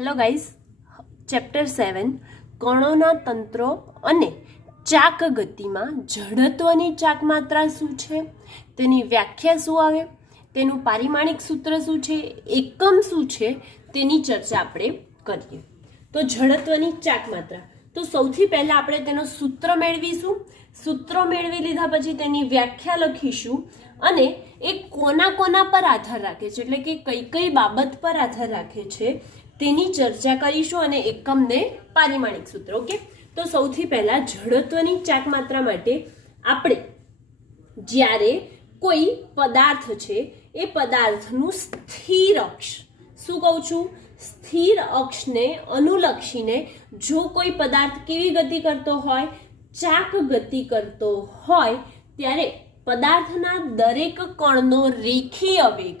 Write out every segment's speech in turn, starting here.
Hello guys, chapter 7 કણોના તંત્રો અને ચાક ગતિમાં જડત્વની ચાક માત્રા શું છે, તેની વ્યાખ્યા શું આવે, તેનું પારિમાણિક સૂત્ર શું છે, એકમ શું છે, તેની ચર્ચા આપણે કરીએ. તો જડત્વની ચાક માત્રા, તો સૌથી પહેલા આપણે તેનો સૂત્ર મેળવીશું. સૂત્ર મેળવી લીધા પછી તેની વ્યાખ્યા લખીશું અને એ કોના કોના પર આધાર રાખે છે, એટલે કે કઈ કઈ બાબત પર આધાર રાખે છે તેની ચર્ચા કરીશું અને એકમને પારિમાણિક સૂત્ર. ઓકે, તો સૌથી પહેલા જડત્વની ચાક માત્રા માટે આપણે જ્યારે કોઈ પદાર્થ છે એ પદાર્થનું સ્થિર અક્ષ, શું કહું છું, સ્થિર અક્ષને અનુલક્ષીને જો કોઈ પદાર્થ કેવી ગતિ કરતો હોય, ચાક ગતિ કરતો હોય, ત્યારે પદાર્થના દરેક કણનો રેખીય વેગ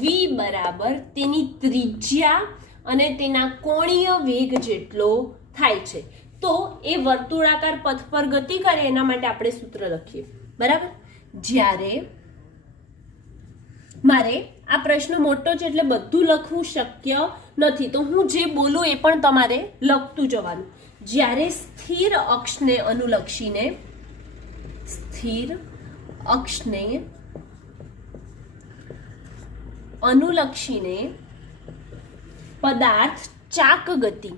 v બરાબર તેની ત્રિજ્યા અને તેના કોણીય વેગ જેટલો થાય છે. તો એ વર્તુળાકાર પથ પર ગતિ કરે એના માટે આપણે સૂત્ર લખીએ. બરાબર, જ્યારે મારે આ પ્રશ્ન મોટો છે એટલે બધું લખવું શક્ય નથી, તો હું જે બોલું એ પણ તમારે લખતું જવાનું. જ્યારે સ્થિર અક્ષને અનુલક્ષીને પદાર્થ ચાક ગતિ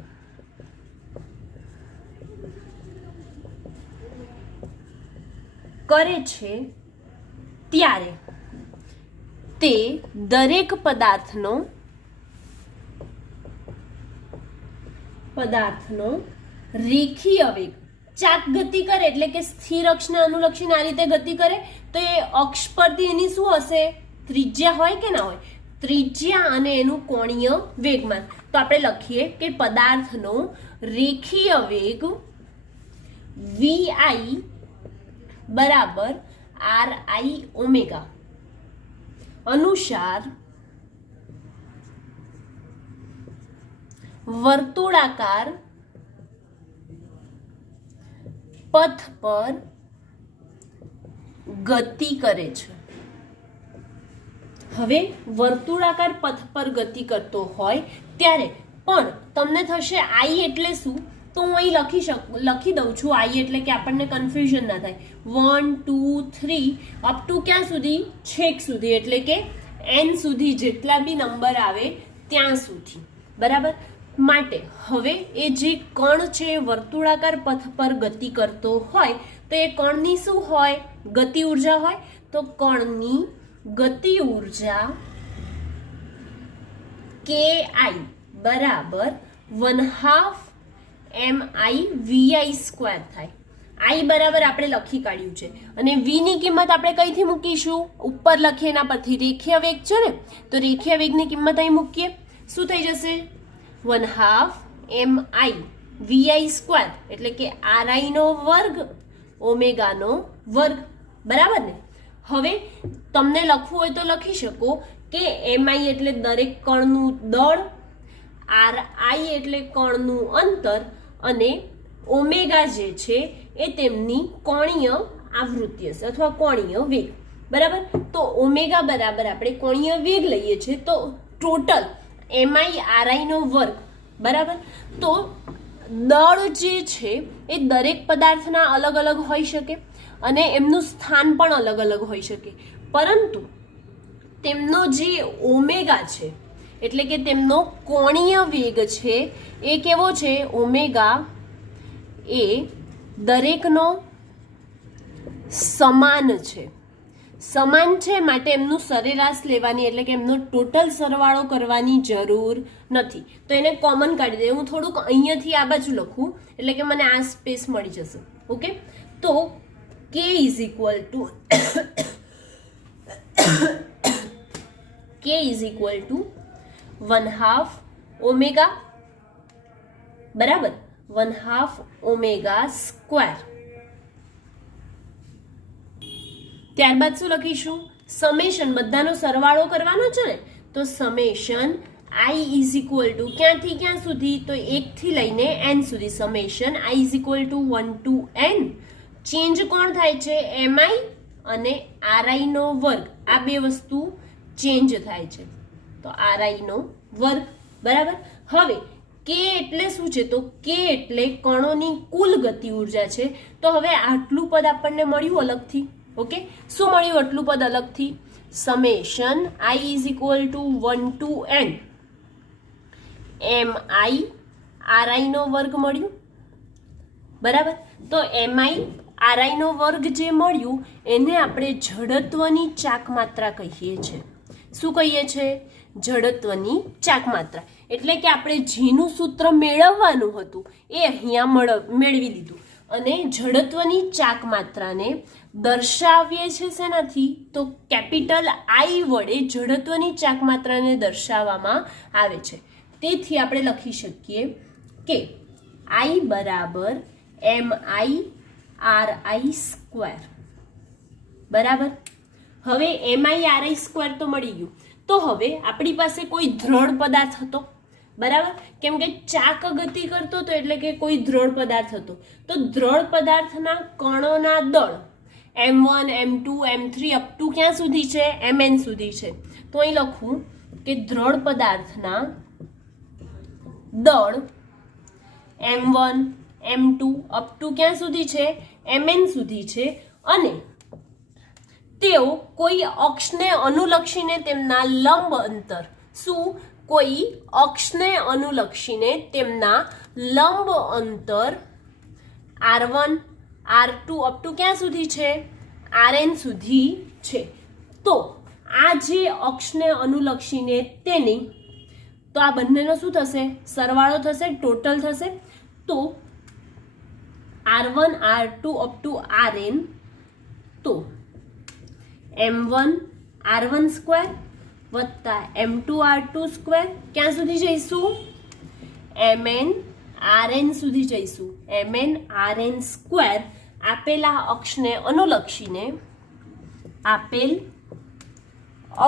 કરે છે ત્યારે તે દરેક પદાર્થનો રેખીય વેગ, ચાક ગતિ કરે એટલે કે સ્થિર અક્ષને અનુલક્ષીને આ રીતે ગતિ કરે તો એ અક્ષ પરથી એની શું હશે, ત્રિજ્યા હોય કે ના હોય, ત્રિજ્યા અને એનું કોણીય વેગમાન. તો આપણે લખીએ કે પદાર્થનો રેખીય વેગ vi બરાબર ri ઓમેગા અનુસાર વર્તુળાકાર પથ પર ગતિ કરે છે. હવે વર્તુળાકાર પથ પર ગતિ કરતો હોય ત્યારે પણ તમને થશે i એટલે શું, તો હું અહીં લખી દઉં છું. i એટલે કે આપણને કન્ફ્યુઝન ના થાય. 1 2 3 અપ ટુ ક્યાં સુધી, છેક સુધી, એટલે કે n સુધી જેટલા બી નંબર આવે ત્યાં સુધી. બરાબર, માટે હવે એ જે કણ છે વર્તુળાકાર પથ પર ગતિ કરતો હોય તો એ કણની શું હોય, ગતિ ઉર્જા હોય. તો કણની ગતિ ઉર્જા ki બરાબર 1/2 mi vi સ્ક્વેર થાય. i બરાબર આપણે લખી કાઢ્યું છે અને v ની કિંમત આપણે કઈથી મૂકીશું, ઉપર લખીએ એના પરથી, રેખીય વેગ છે ને, તો રેખીય વેગની કિંમત અહીં મૂકીએ. શું થઈ જશે, 1/2 mi vi સ્ક્વેર એટલે કે ri નો વર્ગ ઓમેગા નો વર્ગ. બરાબર ને. હવે તમને લખવું હોય તો લખી શકો કે mi એટલે દરેક કણનું દળ, ri એટલે કણનું અંતર અને ઓમેગા જે છે એ તેમની કોણીય આવૃત્તિ હશે અથવા કોણીય વેગ. બરાબર, તો ઓમેગા બરાબર આપણે કોણીય વેગ લઈએ છીએ તો ટોટલ mi ri નો વર્ગ. બરાબર, તો દળ જે છે એ દરેક પદાર્થના અલગ અલગ હોઈ શકે અને એમનું સ્થાન પણ અલગ અલગ હોઈ શકે, પરંતુ તેમનો જે ઓમેગા છે એટલે કે તેમનો કોણીય વેગ છે એ કેવો છે, ઓમેગા એ દરેકનો સમાન છે. સમાન છે માટે એમનું સરેરાશ લેવાની એટલે કે એમનો ટોટલ સરવાળો કરવાની જરૂર નથી. તો એને કોમન કાઢી દે. હું થોડુંક અહીંયાથી આ બાજુ લખું એટલે કે મને આ સ્પેસ મળી જશે. ઓકે, તો k is equal two k is equal two 1/2 omega, બરાબર, 1/2 ઓમેગા સ્ક્વેર. ત્યારબાદ શું લખીશું, સમેશન, બધાનો સરવાળો કરવાનો છે ને, તો summation i is equal two ક્યાંથી ક્યાં સુધી, તો 1 થી લઈને n સુધી. Summation i is equal to 1 to n. Change કોણ થાય છે, mi અને ri નો વર્ગ, આ બે વસ્તુ ચેન્જ થાય છે, તો ri નો વર્ગ. બરાબર, હવે કે એટલે શું છે? તો કે એટલે કણોની કુલ ગતિ ઉર્જા છે. તો હવે આટલું પદ આપણને મળ્યું અલગથી. ઓકે, શું મળ્યું આટલું પદ અલગથી? Summation i is equal to 1 to n mi ri નો વર્ગ મળ્યું. બરાબર. તો mi ri નો વર્ગ જે મળ્યું એને આપણે જડત્વની ચાક માત્રા કહીએ છીએ. શું કહીએ છીએ? જડત્વની ચાક માત્રા. એટલે કે આપણે જીનું સૂત્ર મેળવવાનું હતું એ અહીંયા મેળવી લીધું. અને જડત્વની ચાક માત્રાને દર્શાવીએ છીએ શેનાથી? તો કેપિટલ I વડે જડત્વની ચાક માત્રાને દર્શાવવામાં આવે છે. તેથી આપણે લખી શકીએ કે I બરાબર mi ri². બરાબર. હવે mi ri² તો મળી ગયું. તો હવે આપણી પાસે કોઈ દ્રઢ પદાર્થ હતો. બરાબર. કેમ કે ચાક ગતિ કરતો હતો એટલે કે કોઈ દ્રઢ પદાર્થ હતો. તો દ્રઢ પદાર્થના કણોના દળ m1 m2 m3 up to ક્યાં સુધી છે? mn સુધી છે. તો અહીં લખું કે દ્રઢ પદાર્થના દળ m1 m2 અપ ટુ ક્યાં સુધી છે? mn સુધી છે. અને તેઓ કોઈ અક્ષને અનુલક્ષીને તેમના લંબ અંતર શું? કોઈ અક્ષને અનુલક્ષીને તેમના લંબ અંતર r1 r2 અપ ટુ ક્યાં સુધી છે? rn સુધી છે. તો આ જે અક્ષને અનુલક્ષીને તેની, તો આ બંનેનો શું થશે? સરવાળો થશે, ટોટલ થશે. તો r1 r2 up to rn, તો m1 r1² વત્તા m2 r2² ક્યાં સુધી જઈશું? mn rn સુધી જઈશું. mn rn² આપેલા અક્ષને અનુલક્ષીને, આપેલ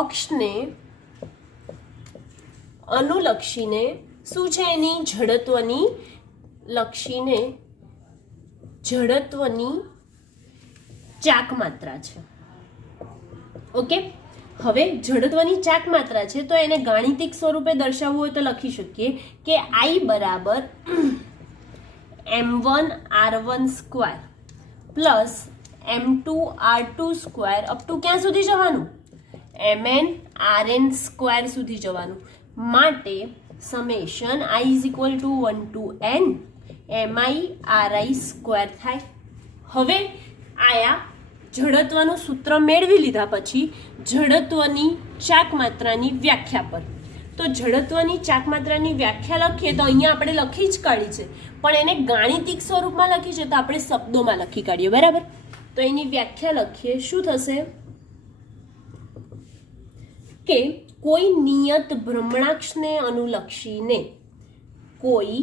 અક્ષને અનુલક્ષીને શું છે? એની જડત્વની લક્ષીને જડત્વની ચાક માત્રા છે. ઓકે, હવે જડત્વની ચાક માત્રા છે તો એને ગાણિતિક સ્વરૂપે દર્શાવવું હોય તો લખી શકીએ કે I બરાબર m1 r1² plus m2 r2² up to ક્યાં સુધી જવાનું? mn rn² સુધી જવાનું. માટે summation I is equal to 1 to n mi ri² થાય. હવે આયા જડત્વનું સૂત્ર મેળવી લીધા પછી જડત્વની ચાક માત્રાની વ્યાખ્યા પર. તો જડત્વની ચાક માત્રાની વ્યાખ્યા લખીએ તો અહીંયા આપણે લખી જ કાઢી છે, પણ એને ગાણિતિક સ્વરૂપમાં લખી છે તો આપણે શબ્દોમાં લખી કાઢીએ. બરાબર. તો એની વ્યાખ્યા લખીએ. શું થશે? કે કોઈ નિયત ભ્રમણાક્ષને અનુલક્ષીને, કોઈ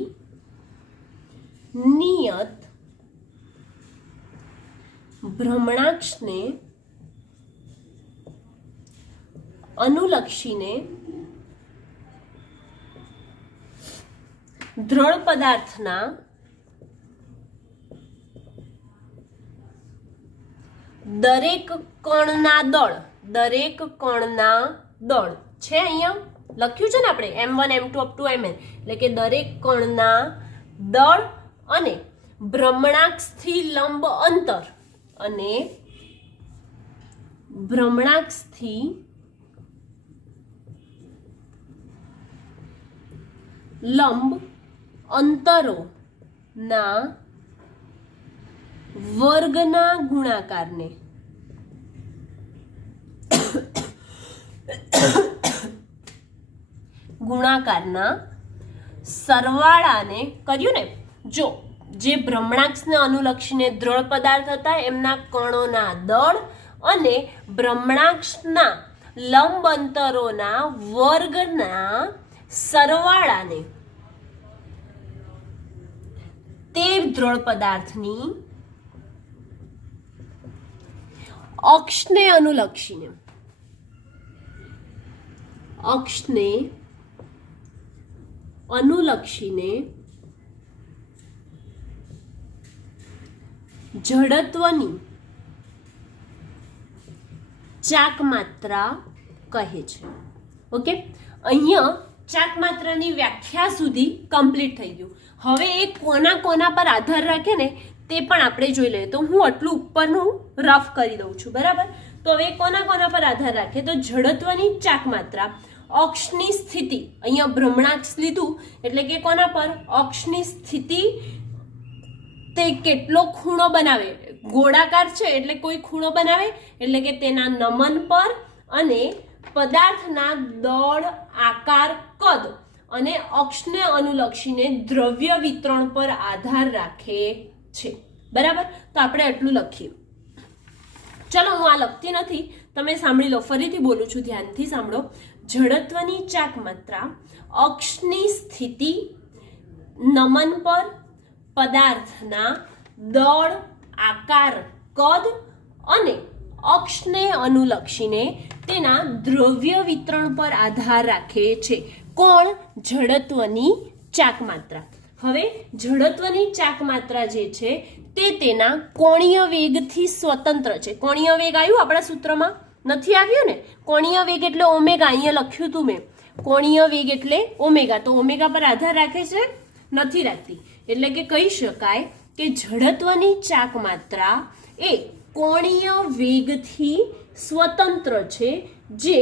નિયત ભ્રમણાક્ષને અનુલક્ષીને દ્રઢ પદાર્થના દરેક કણના દળ છે, અહીંયા લખ્યું છે ને આપણે m1 m2 up to mn, એટલે કે દરેક કણના દળ અને ભ્રમણાક્ષથી લંબ અંતર અને ભ્રમણાક્ષથી લંબ અંતરોના વર્ગના ગુણાકારને સરવાળાને કર્યું ને. જો જે ભ્રમણાક્ષને અનુલક્ષીને દ્રઢ પદાર્થ હતા એમના કણોના દળ અને ભ્રમણાક્ષના લંબ અંતરોના વર્ગના સરવાળાને તે દ્રઢ પદાર્થની અક્ષને અનુલક્ષીને જડત્વની ચાક માત્રા કહે છે. ઓકે, અહીંયા ચાક માત્રાની વ્યાખ્યા સુધી કમ્પ્લીટ થઈ ગયું. હવે એ કોના કોના પર આધાર રાખે ને તે પણ આપણે જોઈ લઈએ. તો હું આટલું ઉપરનું રફ કરી દઉં છું, બરાબર. તો હવે કોના કોના પર આધાર રાખે, તો જડત્વની ચાક માત્રા, અક્ષની સ્થિતિ, અહીંયા ભ્રમણાક્ષ લીધું એટલે કે કોના પર, અક્ષની સ્થિતિ, તે કેટલો ખૂણો બનાવે, ગોળાકાર છે એટલે કોઈ ખૂણો બનાવે એટલે કે તેના નમન પર, અને પદાર્થના દળ, આકાર, કદ અને અક્ષને અનુલક્ષીને દ્રવ્ય વિતરણ પર આધાર રાખે છે, બરાબર. તો આપણે આટલું લખીએ. ચલો હું આ લખતી નથી, તમે સાંભળી લો, ફરીથી બોલું છું, ધ્યાનથી સાંભળો. જડત્વની ચાક માત્રા અક્ષની સ્થિતિ, નમન પર, પદાર્થના દળ, આકાર, કદ અને અક્ષને અનુલક્ષીને તેના દ્રવ્ય વિતરણ પર આધાર રાખે છે. કોણ? જડત્વની ચાક માત્રા. હવે જડત્વની ચાક માત્રા જે છે તે તેના કોણીય વેગથી સ્વતંત્ર છે. કોણીય વેગ આવ્યું આપણા સૂત્રમાં? નથી આવ્યું ને. કોણીય વેગ એટલે ઓમેગા, અહીંયા લખ્યું હતું મેં. કોણીય વેગ એટલે ઓમેગા. તો ઓમેગા પર આધાર રાખે છે? નથી રાખતી. એટલે કે કહી શકાય કે જડત્વની ચાક માત્રા એ કોણીય વેગથી સ્વતંત્ર છે, જે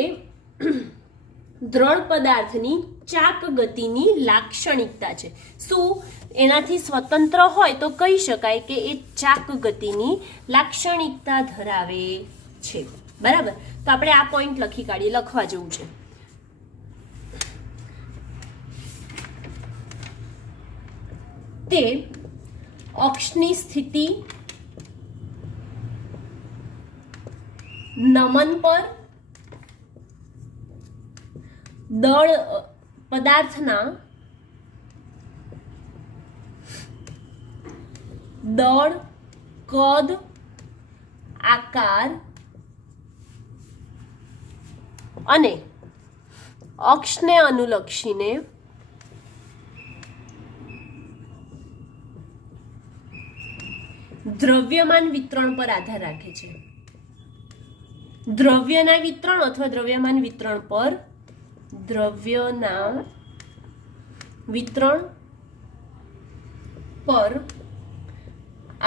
દ્રઢ પદાર્થની ચાક ગતિની લાક્ષણિકતા છે. શું એનાથી સ્વતંત્ર હોય તો કહી શકાય કે એ ચાક ગતિની લાક્ષણિકતા ધરાવે છે, બરાબર. તો આપણે આ પોઈન્ટ લખી કાઢીએ, લખવા જેવું છે. તે અક્ષની સ્થિતિ, નમન પર, દળ, પદાર્થના દળ, કદ, આકાર અને અક્ષને અનુલક્ષીને દ્રવ્યમાન વિતરણ પર આધાર રાખે છે. દ્રવ્યના વિતરણ અથવા દ્રવ્યમાન વિતરણ પર, દ્રવ્યના વિતરણ પર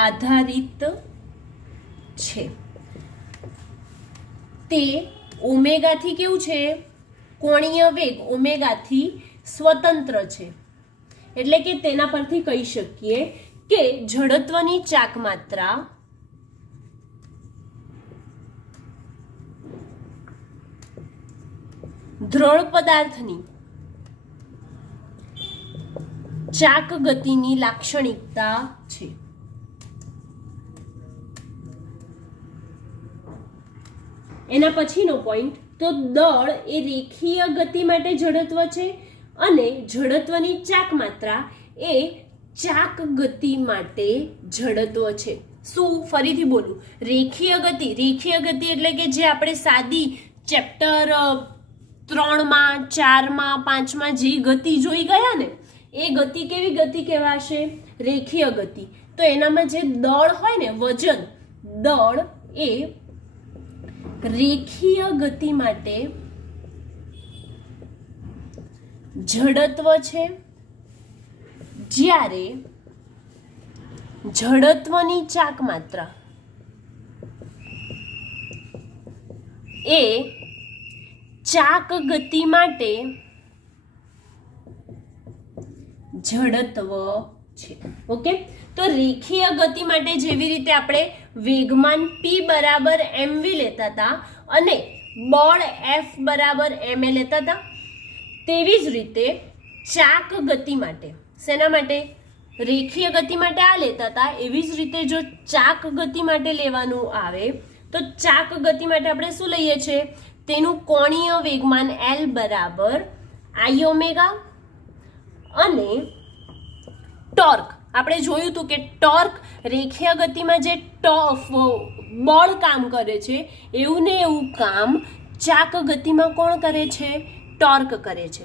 આધારિત છે. તે ઓમેગાથી કેવું છે? કોણીય વેગ ઓમેગાથી સ્વતંત્ર છે. એટલે કે તેના પરથી કહી શકીએ કે જડત્વની ચાક માત્રા દ્રઢ પદાર્થની ચાક ગતિની લાક્ષણિકતા છે. એના પછીનો પોઈન્ટ, તો દળ એ રેખીય ગતિ માટે જડત્વ છે અને જડત્વની ચાક માત્રા એ ચાક ગતિ માટે જડત્વ છે. શું? ફરીથી બોલું. રેખીય ગતિ. રેખીય ગતિ એટલે કે જે આપણે સાદી ચેપ્ટર 3માં, 4માં, 5માં જે ગતિ જોઈ ગયા ને, એ ગતિ કેવી ગતિ કહેવાશે? રેખીય ગતિ. તો એનામાં જે દળ હોય ને, વજન, દળ એ રેખીય ગતિ માટે જડત્વ છે, જ્યારે જડત્વની ચાક માત્રા એ ચાક ગતિ માટે જડત્વ છે. ઓકે. તો રેખીય ગતિ માટે જેવી રીતે આપણે વેગમાન p બરાબર mv લેતા હતા અને બળ F બરાબર ma લેતા હતા, તેવી જ રીતે ચાક ગતિ માટે, શેના માટે? રેખીય ગતિ માટે આ લેતા હતા. એવી જ રીતે જો ચાક ગતિ માટે લેવાનું આવે તો ચાક ગતિ માટે આપણે શું લઈએ છીએ? તેનું કોણીય વેગમાન L બરાબર I ઓમેગા અને ટોર્ક. આપણે જોયું હતું કે ટોર્ક રેખીય ગતિમાં જે બળ કામ કરે છે એવું ને એવું કામ ચાક ગતિમાં કોણ કરે છે? ટોર્ક કરે છે.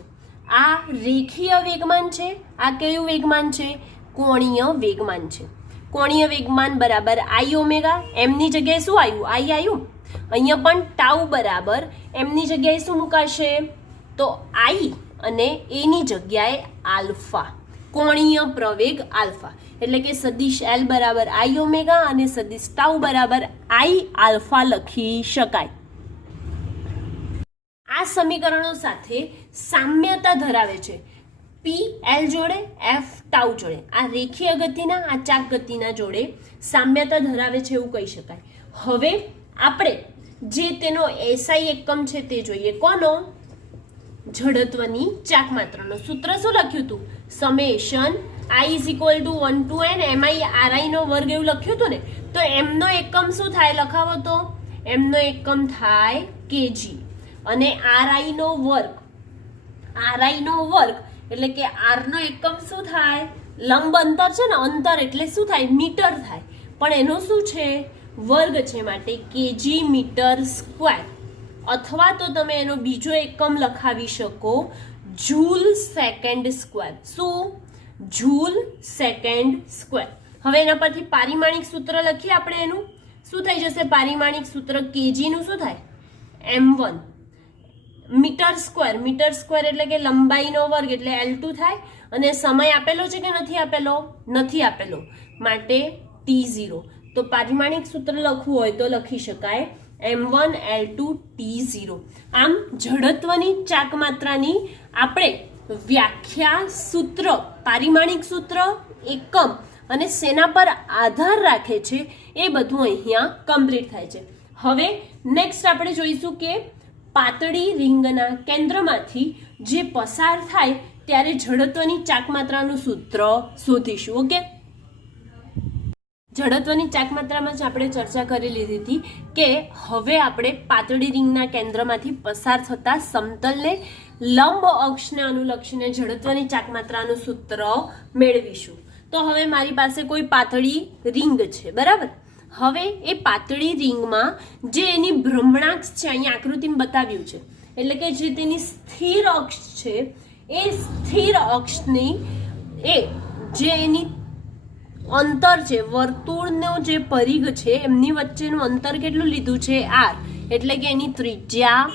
આ રેખીય વેગમાન છે, આ કયું વેગમાન છે? કોણીય વેગમાન છે. કોણીય વેગમાન બરાબર I ઓમેગા. એમની જગ્યાએ શું આવ્યું? I આવ્યું. અહીંયા પણ ટાઉ બરાબર એમની જગ્યાએ શું મુકાશે? તો I અને એની જગ્યાએ આલ્ફા, કોણીય પ્રવેગ આલ્ફા, એટલે કે સદિશ એલ બરાબર આઈ ઓમેગા અને સદિશ ટાઉ બરાબર આઈ આલ્ફા લખી શકાય. આ સમીકરણો સાથે સામ્યતા ધરાવે છે પી એલ જોડે, એફ ટાઉ જોડે. આ રેખીય ગતિના, આ ચાક ગતિના જોડે સામ્યતા ધરાવે છે એવું કહી શકાય. હવે આપણે જે તેનો એસઆઈ એકમ છે તે જોઈએ. કોનો? જડત્વની ચાક માત્રાનો. સૂત્ર શું લખ્યું હતું? Summation I is equal to 1 to n MI RI નો વર્ગ એવું લખ્યું હતું ને. તો એમનો એકમ શું થાય? લખાવો તો. એમનો એકમ થાય કેજી અને આરઆઈ નો વર્ગ, આરઆઈ નો વર્ગ એટલે કે આર નો એકમ શું થાય? લંબ અંતર છે ને, અંતર એટલે શું થાય? મીટર થાય, પણ એનો શું છે? વર્ગ છે, માટે કેજી મીટર સ્ક્વેર. અથવા તો તમે એનો બીજો એકમ લખાવી શકો જૂલ સેકન્ડ સ્ક્વેર. શું? Joule second square. હવે એના પરથી પારિમાણિક સૂત્ર લખીએ આપણે. એનું શું થઈ જશે? પારિમાણિક સૂત્ર કેજી નું શું થાય? m1 metre square. Metre square એટલે કે લંબાઈનો વર્ગ એટલે L2 થાય. અને સમય આપેલો છે કે નથી આપેલો? નથી આપેલો, માટે T0. તો પારિમાણિક સૂત્ર લખવું હોય તો લખી શકાય m1 L2 T0. આમ જડત્વની ચાક માત્રાની આપણે વ્યાખ્યા, સૂત્ર, પારિમાણિક સૂત્ર, એકમ અને શેના પર આધાર રાખે છે એ બધું અહીંયા કમ્પ્લીટ થાય છે. હવે નેક્સ્ટ આપણે જોઈશું કે પાતળી રિંગના કેન્દ્રમાંથી જે પસાર થાય ત્યારે જડત્વની ચાક માત્રાનું સૂત્ર શોધીશું. ઓકે, જડત્વની ચાક માત્રામાં જ આપણે ચર્ચા કરી લીધી હતી કે હવે આપણે પાતળી રિંગના કેન્દ્રમાંથી પસાર થતા સમતલને લંબ અક્ષને અનુલક્ષીને જડત્વની ચાક માત્રાનું સૂત્ર મેળવીશું. તો હવે મારી પાસે કોઈ પાતળી રિંગ છે, બરાબર. હવે એ પાતળી રિંગમાં જે એની ભ્રમણાક્ષ છે, અહીંયા આકૃતિમાં બતાવ્યું છે, એટલે કે જે તેની સ્થિર અક્ષ છે, એ સ્થિર અક્ષની એ જે એની અંતર છે, વર્તુળનો જે પરિઘ છે એમની વચ્ચેનું અંતર કેટલું લીધું છે? આર. એટલે કે એની ત્રિજ્યા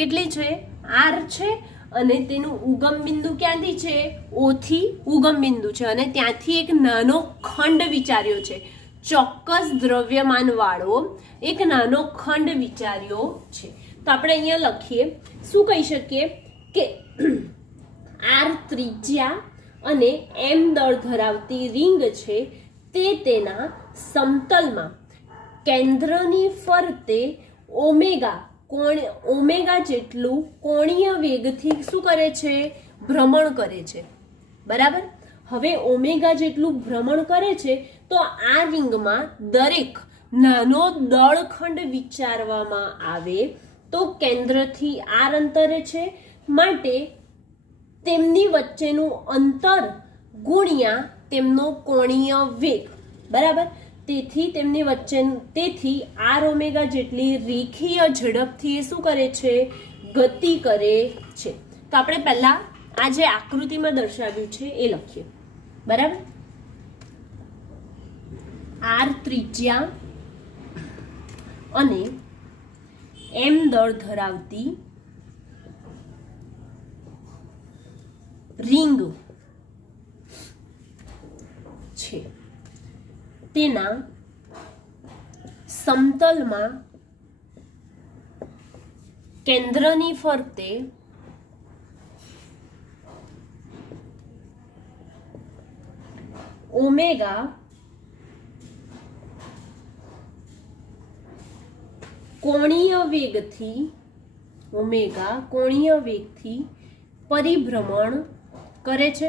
કેટલી છે? આર છે. અને તેનું ઉગમ બિંદુ ક્યાંથી છે? ઓ થી ઉગમ બિંદુ છે. અને ત્યાંથી એક નાનો ખંડ વિચાર્યો છે, ચોક્કસ દ્રવ્યમાન વાળો એક નાનો ખંડ વિચાર્યો છે. તો આપણે અહીંયા લખીએ, શું કહી શકીએ કે આર ત્રિજ્યા અને એમ દળ ધરાવતી રિંગ છે તે તેના સમતલમાં કેન્દ્રની ફરતે ઓમેગા જેટલું કોણીય વેગથી શું કરે છે? ભ્રમણ કરે છે, બરાબર. હવે ઓમેગા જેટલું ભ્રમણ કરે છે તો આ રિંગમાં દરેક નાનો દળખંડ વિચારવામાં આવે તો કેન્દ્રથી આર અંતરે છે, માટે તેમની વચ્ચેનું અંતર ગુણ્યા તેમનો કોણીય વેગ, બરાબર. તેથી આર ઓમેગા જેટલી રેખીય ઝડપથી એ શું કરે છે? ગતિ કરે છે. તો આપણે પહેલા આ જે આકૃતિમાં દર્શાવ્યું છે એ લખીએ, બરાબર. આર ત્રિજ્યા અને એમ દળ ધરાવતી રિંગ છે, તેના સમતલમાં કેન્દ્રની ફરતે ઓમેગા કોણીય વેગથી પરિભ્રમણ કરે છે,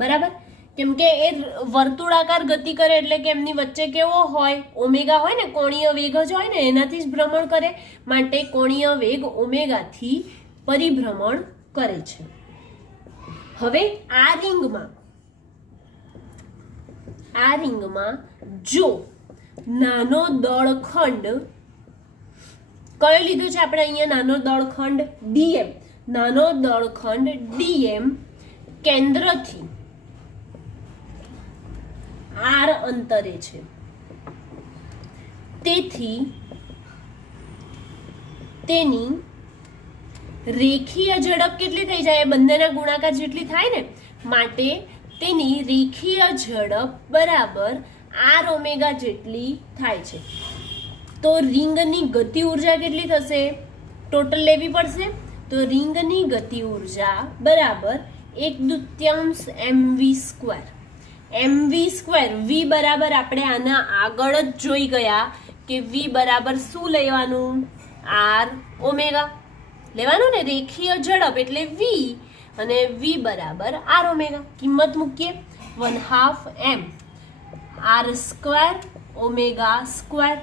બરાબર. કેમ કે એ વર્તુળાકાર ગતિ કરે એટલે કે એમની વચ્ચે કેવો હોય? ઓમેગા હોય ને, કોણીય વેગ જ હોય ને, એનાથી જ ભ્રમણ કરે, માટે કોણીય વેગ ઓમેગાથી પરિભ્રમણ કરે છે. હવે આ રિંગમાં જો નાનો દળખંડ કયો લીધો છે આપણે અહીંયા? નાનો દળખંડ ડીએમ. નાનો દળખંડ ડીએમ કેન્દ્રથી આર અંતરે છે, તેથી તેની રેખીય ઝડપ કેટલી થઈ જાય? બંનેના ગુણાકાર જેટલી થાય ને, માટે તેની રેખીય ઝડપ બરાબર આર ઓમેગા જેટલી થાય છે. તો રિંગની ગતિ ઉર્જા કેટલી થશે? ટોટલ લેવી પડશે. તો રિંગની ગતિ ઉર્જા બરાબર 1/2 mv સ્ક્વેર. mv સ્ક્વેર વી બરાબર આપણે આના આગળ જ જોઈ ગયા કે વી બરાબર શું લેવાનું? આર ઓમેગા લેવાનું ને. રેખીય ઝડપ એટલે વી અને વી બરાબર આર ઓમેગા. કિંમત મૂકીએ 1/2 m R square omega square.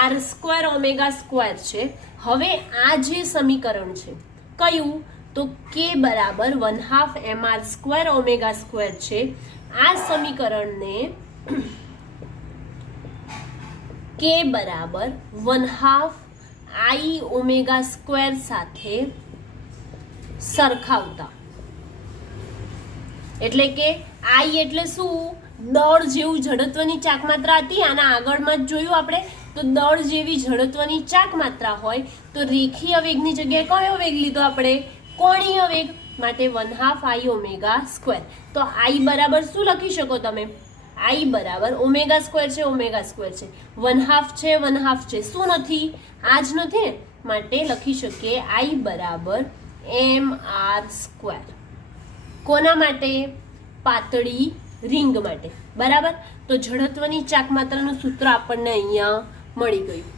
R square omega square છે. હવે આ જે સમીકરણ છે કયું? તો કે બરાબર 1/2 mr સ્ક્વેર ઓમેગા સ્ક્વેર છે. આ સમીકરણને કે બરાબર 1/2 i ઓમેગા સ્ક્વેર સાથે સરખાવતા, એટલે કે i એટલે શું? દળ જેવું જડત્વની ચાક માત્રા હતી. આના આગળમાં જ જોયું આપણે. તો દળ જેવી જડત્વની ચાક માત્રા હોય તો રેખીય વેગની જગ્યાએ કયો વેગ લીધો આપણે? કોણીય વેગ. માટે 1/2 i ઓમેગા સ્ક્વેર. તો i બરાબર શું લખી શકો તમે? i બરાબર ઓમેગા સ્ક્વેર છે, ઓમેગા સ્ક્વેર છે, 1/2 છે, 1/2 છે. શું નથી? આ જ નથી ને, માટે લખી શકીએ i બરાબર mr સ્ક્વેર. કોના માટે? પાતળી રિંગ માટે. બરાબર. તો જડત્વની ચાક માત્રાનું સૂત્ર આપણને અહીંયા મળી ગયું.